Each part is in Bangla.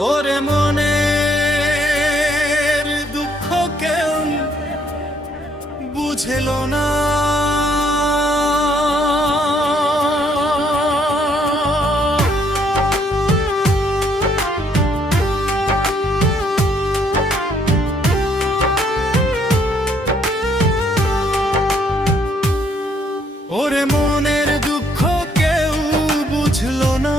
ওরে মনের দুঃখ কেউ বুঝল না। ওরে মনের দুঃখ কেউ বুঝল না,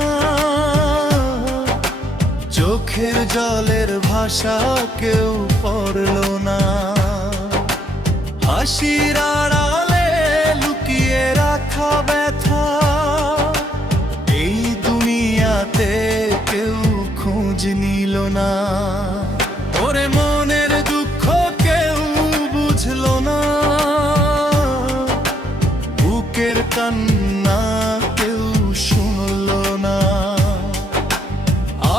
চোখের জলের ভাষা কেউ পড়ল না। হাসির আড়ালে লুকিয়ে রাখা ব্যথা এই দুনিয়াতে কেউ খোঁজ নিল না। ওরে মনের দুঃখ কেউ বুঝল না, বুকের কান্না কেউ শুনল না।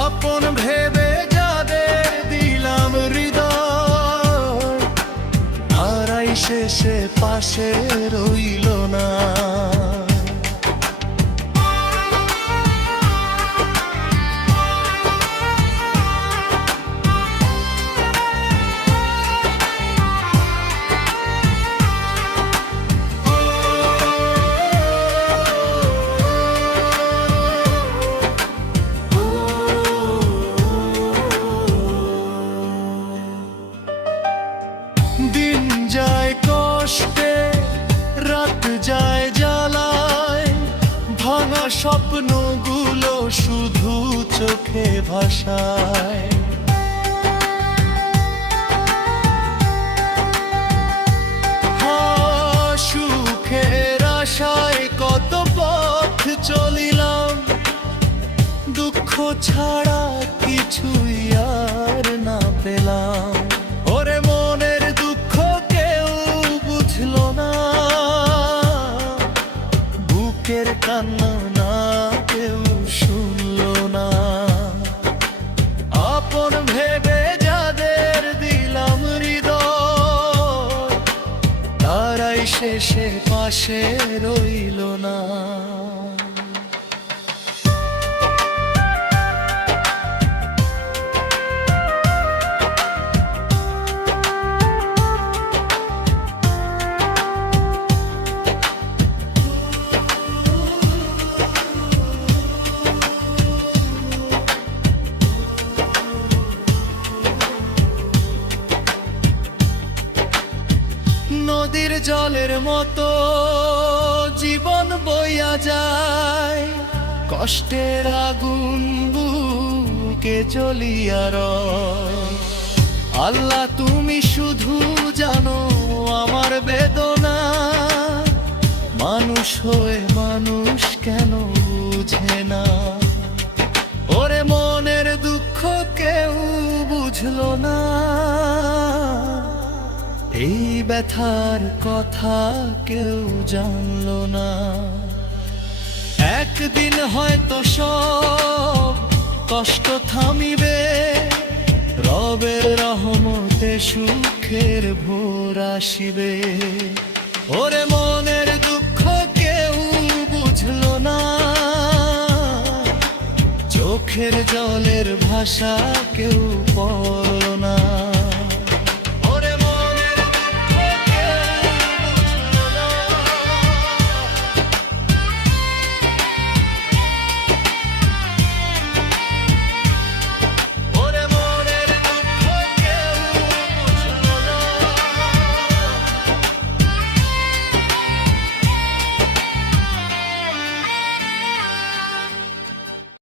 আপন ভেবে যাদের দিলাম হৃদয়, তারাই শেষে পাশে রইল না। দিন যায় কষ্টে, রাত যায় জ্বালায়, ভাঙা স্বপ্নগুলো শুধু চোখে ভাসায়। সুখের আশায় কত পথ চলিলাম, দুঃখ ছাড়া কিছুই আর না পেলাম। ওরে মনের দুঃখ কেউ বুঝল না, বুকের কান্না না কেউ শুনল না। আপন ভেবে যাদের দিলাম হৃদয়, তারাই শেষে পাশে রইল না। নদীর জলের মতো জীবন বইয়া যায়, কষ্টের আগুন বুকে জ্বলিয়া রয়। আল্লাহ তুমি শুধু জানো আমার বেদনা, মানুষ হয়ে মানুষ কেন বুঝে না। ওরে মনের দুঃখ কেউ বুঝল না, এই ব্যথার কথা কেউ জানল না। একদিন হয়তো সব কষ্ট থামিবে, রবের রহমতে সুখের ভোর আসিবে। ওরে মনের দুঃখ কেউ বুঝল না, চোখের জলের ভাষা কেউ পড়ল না।